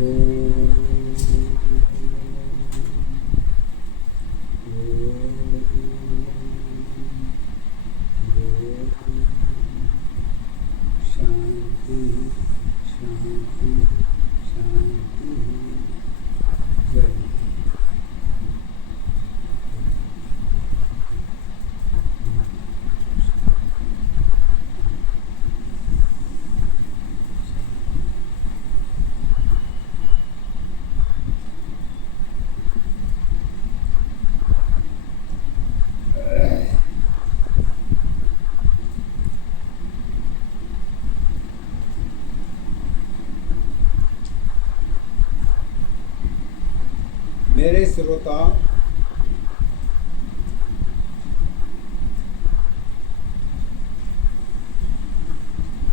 शांति शांति शांति। जय। मेरे श्रोताओं,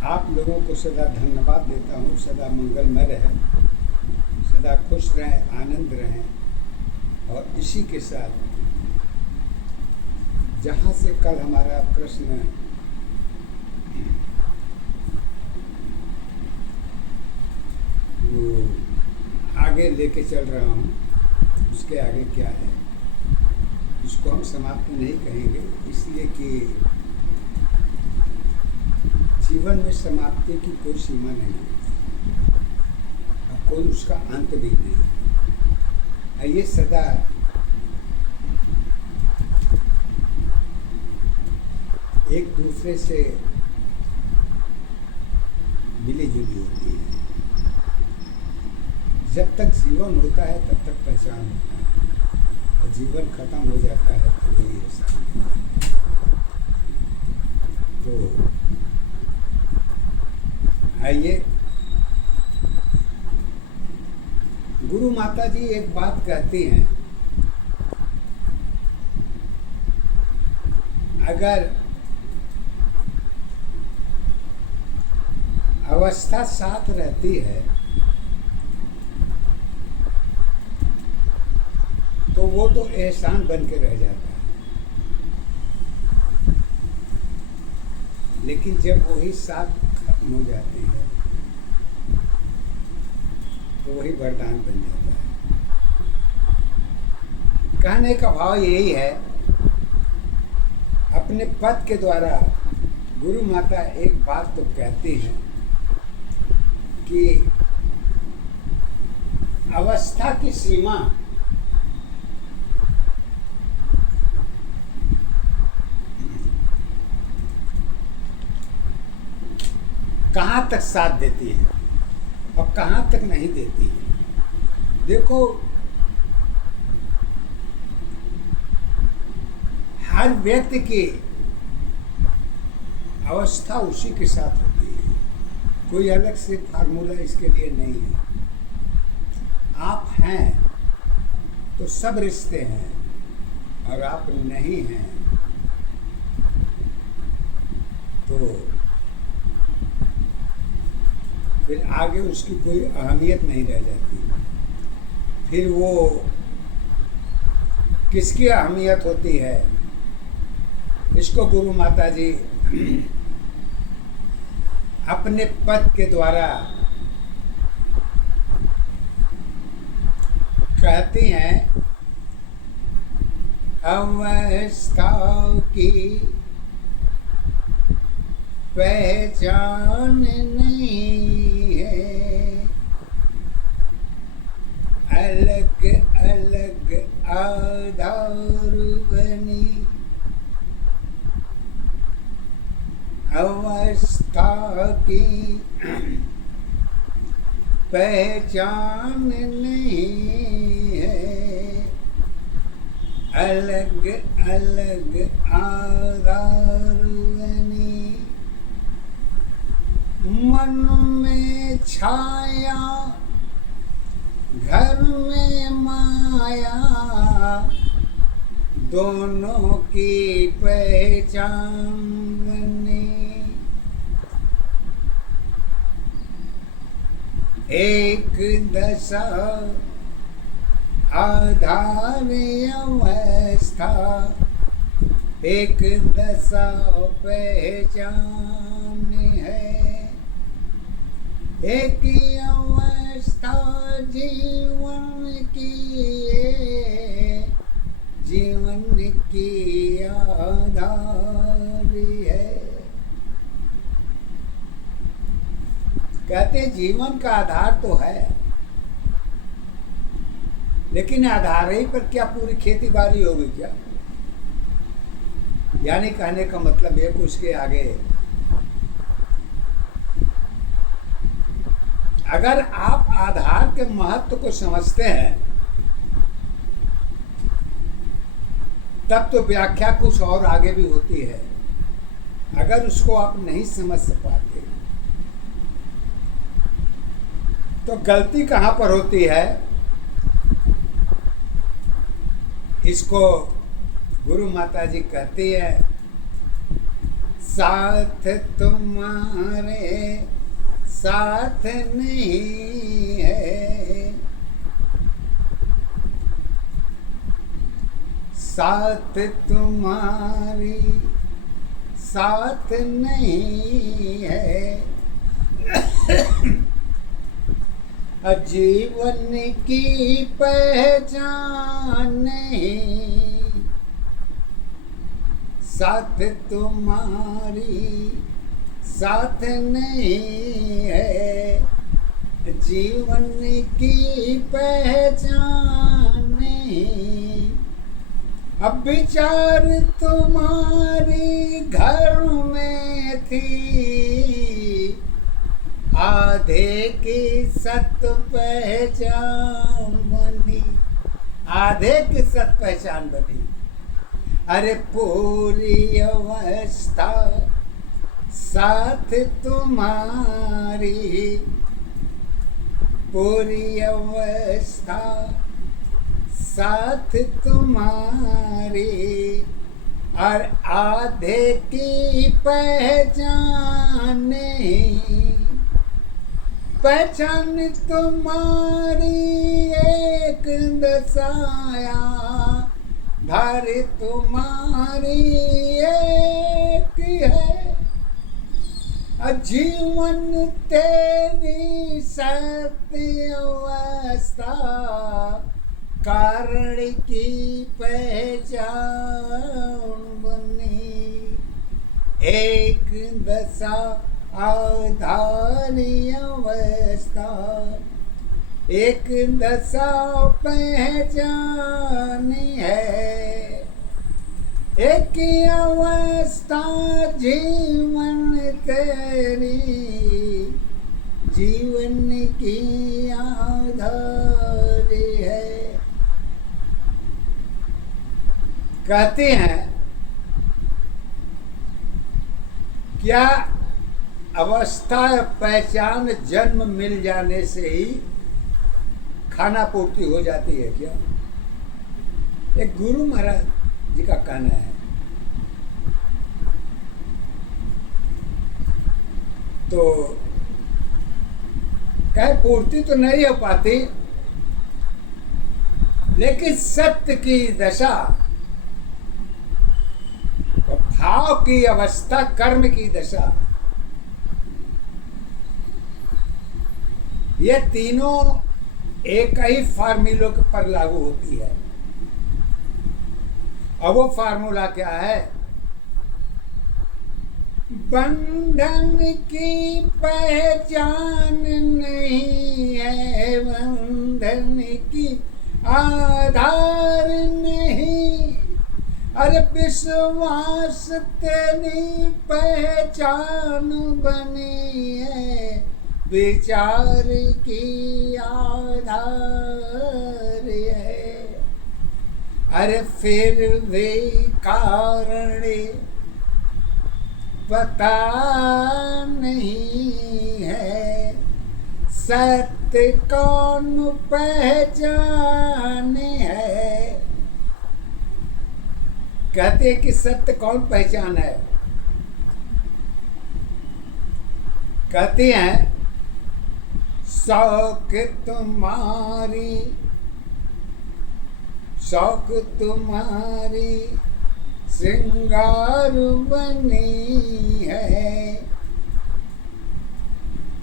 आप लोगों को सदा धन्यवाद देता हूँ। सदा मंगलमय रहें, सदा खुश रहें, आनंद रहें। और इसी के साथ जहाँ से कल हमारा प्रश्न आगे लेके चल रहा हूँ, उसके आगे क्या है, इसको हम समाप्ति नहीं कहेंगे, इसलिए कि जीवन में समाप्ति की कोई सीमा नहीं है और कोई उसका अंत भी नहीं है। ये सदा एक दूसरे से मिली जुली होती है। जब तक जीवन होता है तब तक पहचान होता है, और जीवन खत्म हो जाता है तो वही ऐसा। तो आइए, गुरु माता जी एक बात कहती हैं, अगर अवस्था साथ रहती है तो वो तो एहसान बन के रह जाता है, लेकिन जब वही साथ खत्म हो जाती है तो वही वरदान बन जाता है। कहने का भाव यही है, अपने पद के द्वारा गुरु माता एक बात तो कहती हैं कि अवस्था की सीमा कहाँ तक साथ देती है और कहाँ तक नहीं देती है। देखो, हर व्यक्ति की अवस्था उसी के साथ होती है, कोई अलग से फार्मूला इसके लिए नहीं है। आप हैं तो सब रिश्ते हैं, और आप नहीं हैं तो फिर आगे उसकी कोई अहमियत नहीं रह जाती। फिर वो किसकी अहमियत होती है, इसको गुरु माता जी अपने पद के द्वारा कहती हैं। अवस्था की पहचान नहीं है, अलग अलग आधार बनी अवस्था की पहचान नहीं है, अलग अलग आधार बनी मन में छाया, घर में माया, दोनों की पहचान बनी। एक दशा आधार अवस्था, एक दशा पहचान है, एक अवस्था जीवन की ये जीवन की आधार है। कहते जीवन का आधार तो है, लेकिन आधार ही पर क्या पूरी खेती बाड़ी होगी क्या? यानी कहने का मतलब ये, उसके आगे अगर आप आधार के महत्व को समझते हैं तब तो व्याख्या कुछ और आगे भी होती है। अगर उसको आप नहीं समझ पाते तो गलती कहाँ पर होती है, इसको गुरु माता जी कहती है, साथ तुम्हारे साथ नहीं है, साथ तुम्हारी साथ नहीं है। जीवन की पहचान नहीं, साथ तुम्हारी साथ नहीं है। जीवन की पहचान नहीं। अब विचार तुम्हारी घर में थी, आधे की सत पहचान बनी, आधे की सत पहचान बनी। अरे पूरी अवस्था साथ तुम्हारी, पूरी अवस्था साथ तुम्हारी, और आधे की पहचान नहीं। पहचान तुम्हारी एक दशाया, धारी तुम्हारी एक है। जीवन तेरी सत्य अवस्था, कारण की पहचान बनी। एक दशा आधारी अवस्था, एक दशा पहचान है। एक अवस्था जीवन तेरी, जीवन की आधार है। कहते हैं क्या अवस्था पहचान जन्म मिल जाने से ही खाना पूर्ति हो जाती है क्या? एक गुरु महाराज जी का कहना है। तो कहे पूर्ति तो नहीं हो पाती, लेकिन सत्य की दशा, भाव की अवस्था, कर्म की दशा, ये तीनों एक ही फार्मूले पर लागू होती है। अब वो फार्मूला क्या है? बंधन की पहचान नहीं है, बंधन की आधार नहीं। अरे विश्वास तेरी पहचान बनी है, विचार की आधार है। अरे फिर भी कारण पता नहीं है, सत्य कौन पहचान है। कहते कि सत्य कौन पहचान है? कहते हैं शौक तुम्हारी, शौक तुम्हारी श्रृंगार बनी है।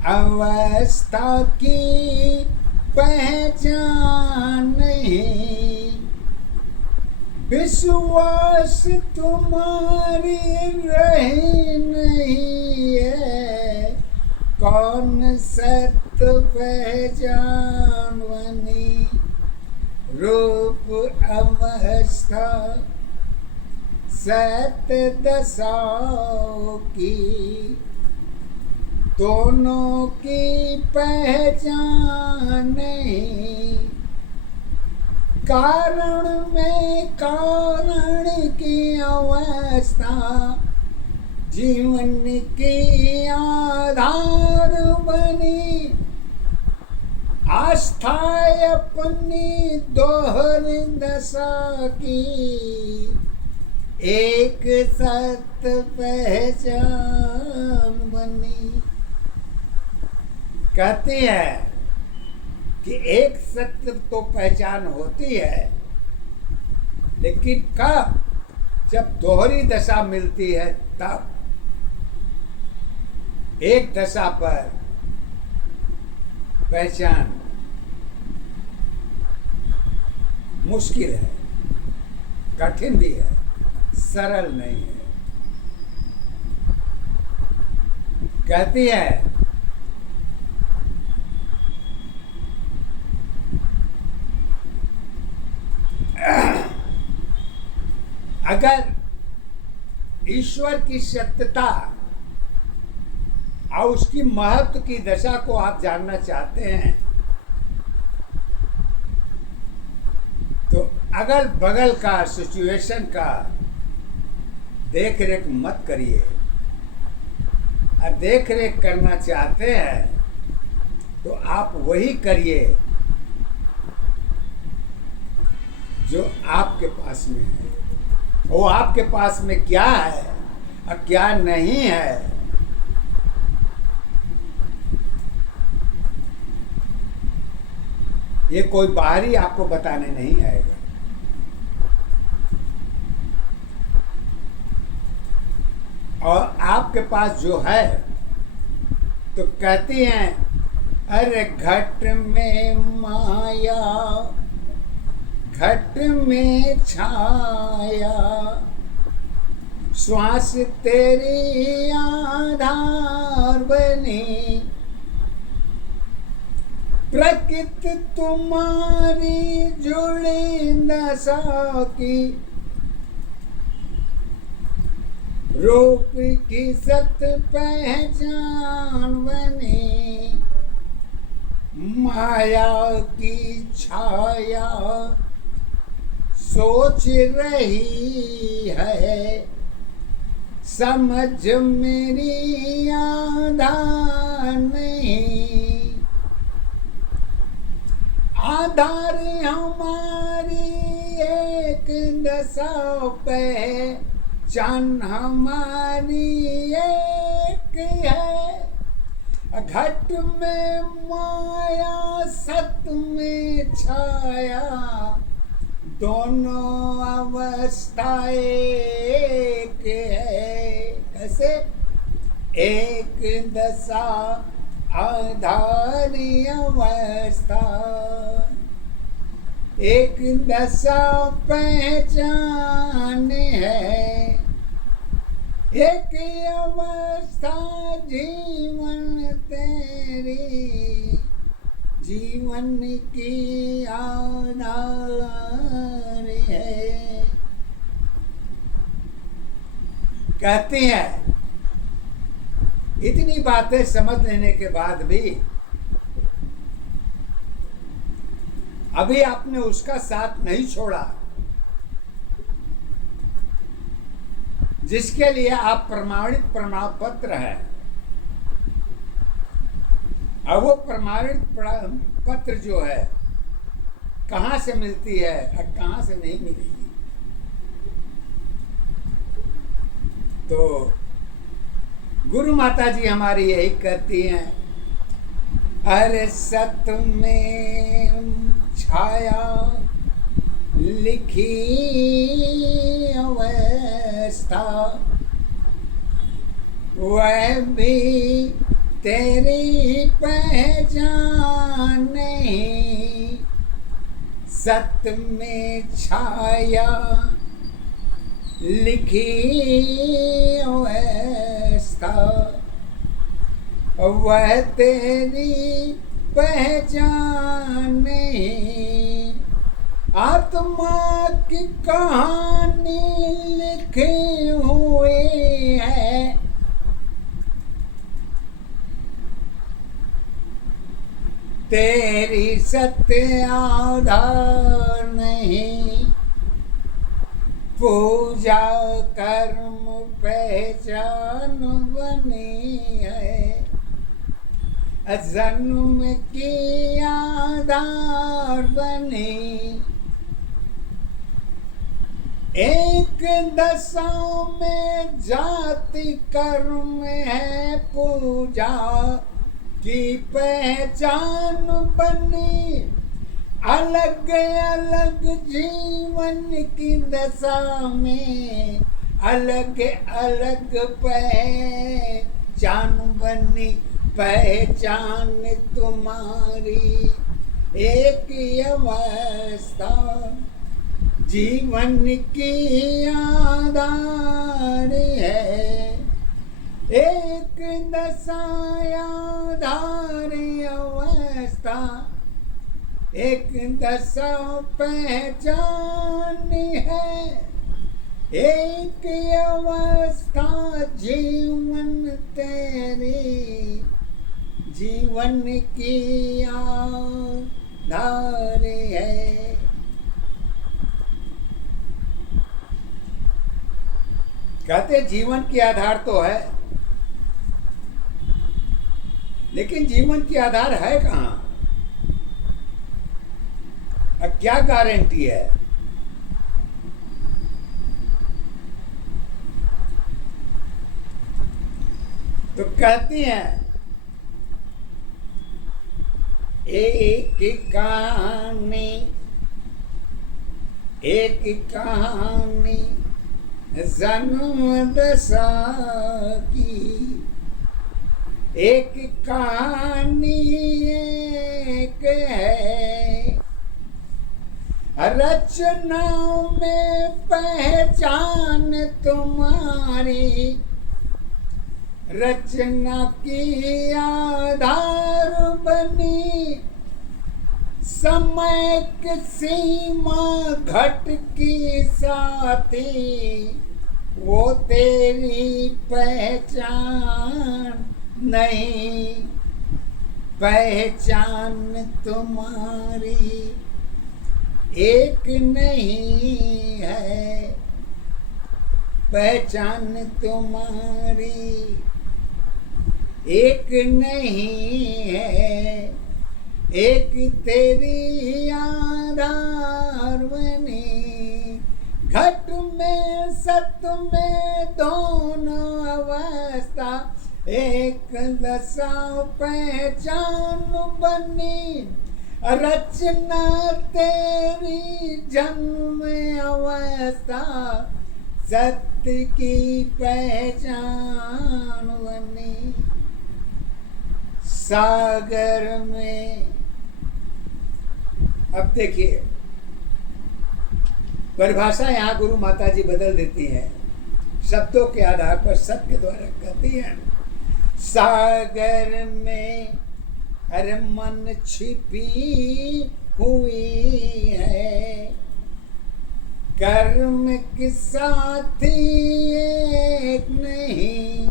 अवस्था की पहचान नहीं, विश्वास तुम्हारी रही नहीं है, कौन सत्य पहचान बनी, रूप अवस्था सत्य दशाओं की, दोनों की पहचान नहीं, कारण में कारण की अवस्था, जीवन की आधार बनी, आस्था अपनी दोहरी दशा की, एक सत्य पहचान बनी। कहती है कि एक सत्य तो पहचान होती है, लेकिन कब? जब दोहरी दशा मिलती है तब। एक दशा पर पहचान मुश्किल है, कठिन भी है, सरल नहीं है। कहती है अगर ईश्वर की सत्यता और उसकी महत्व की दशा को आप जानना चाहते हैं तो अगल बगल का सिचुएशन का देख रेख मत करिए। और देख रेख करना चाहते हैं तो आप वही करिए जो आपके पास में है। वो आपके पास में क्या है और क्या नहीं है, ये कोई बाहरी आपको बताने नहीं आएगा। और आपके पास जो है तो कहती हैं अरे घट में माया, घट में छाया, श्वास तेरी आधार बनी, प्रकृति तुम्हारी जुड़ी दशा की, रूप की सत्य पहचान बनी, माया की छाया सोच रही है, समझ मेरी आधार नहीं, आधार हमारी एक दशा पे, जान हमारी एक है, घट में माया सत्य में छाया, दोनों अवस्था एक है। कैसे? एक दशा आधारी अवस्था, एक दशा पहचान है, एक अवस्था जीवन तेरी, जीवन की आधार है। कहती हैं इतनी बातें समझ लेने के बाद भी अभी आपने उसका साथ नहीं छोड़ा जिसके लिए आप प्रमाणित प्रमाण पत्र है। अब वो प्रमाणित पत्र जो है कहाँ से मिलती है और कहाँ से नहीं मिलेगी। तो गुरु माता जी हमारी यही कहती हैं, अरे सत्य में छाया लिखी अवस्था, वह भी तेरी पहचान नहीं, सत्य में छाया लिखी अवस्था, वह तेरी पहचान नहीं। आत्मा की कहानी लिखे हुए है, तेरी सत्य आधार नहीं। पूजा कर्म पहचान बनी है, जन्म की आधार बनी। एक दशा में जाति कर्म है, पूजा की पहचान बनी। अलग अलग जीवन की दशा में अलग अलग पहचान बनी। पहचान तुम्हारी एक अवस्था, जीवन की आधार है। एक दशा आधार अवस्था, एक दशा पहचान है। एक अवस्था जीवन तेरी, जीवन की आधार है। कहते जीवन की आधार तो है, लेकिन जीवन की आधार है कहाँ? अब क्या गारंटी है? तो कहती हैं एक कहानी, एक कहानी जन्म दशा की। एक कहानी एक है, रचनाओं में पहचान तुम्हारी। रचना की आधार बनी, समय की सीमा घट की साथी, वो तेरी पहचान नहीं। पहचान तुम्हारी एक नहीं है, पहचान तुम्हारी एक नहीं है। एक तेरी आधार बनी, घट में सत्य में दोनों अवस्था। एक दशा पहचान बनी, रचना तेरी जन्म अवस्था। सत्य की पहचान बनी, सागर में। अब देखिए परिभाषा यहाँ गुरु माता जी बदल देती हैं, शब्दों के आधार पर सबके द्वारा कहती हैं। सागर में हर मन छिपी हुई है, कर्म के साथी एक नहीं।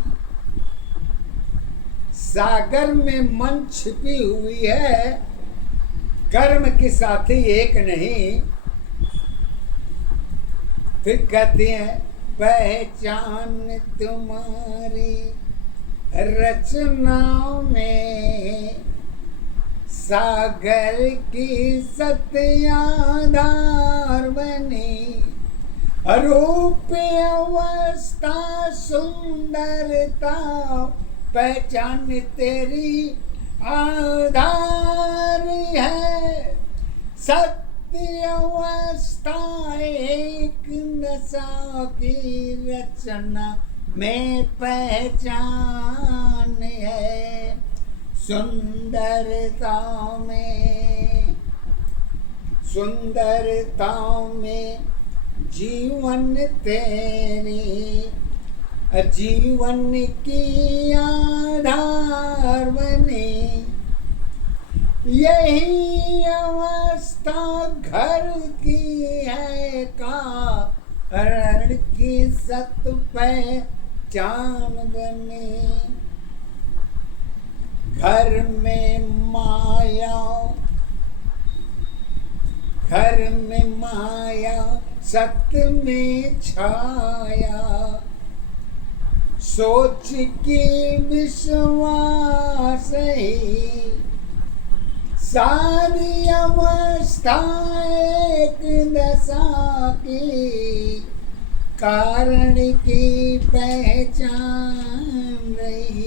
सागर में मन छिपी हुई है, कर्म के साथी एक नहीं। फिर कहते हैं पहचान तुम्हारी रचनाओं में, सागर की सत्य आधार बनी। रूप अवस्था सुंदरता, पहचान तेरी आधार है। सत्य अवस्था एक दशा की रचना में पहचान है। सुंदरता में सुंदरताओं में जीवन तेरी, जीवन की आधार बने। यही अवस्था घर की है कारण की सत पहचान बने। घर में माया सत्य में छाया, सोच की विश्वास ही सारी अवस्था एक दशा की कारण की पहचान रही।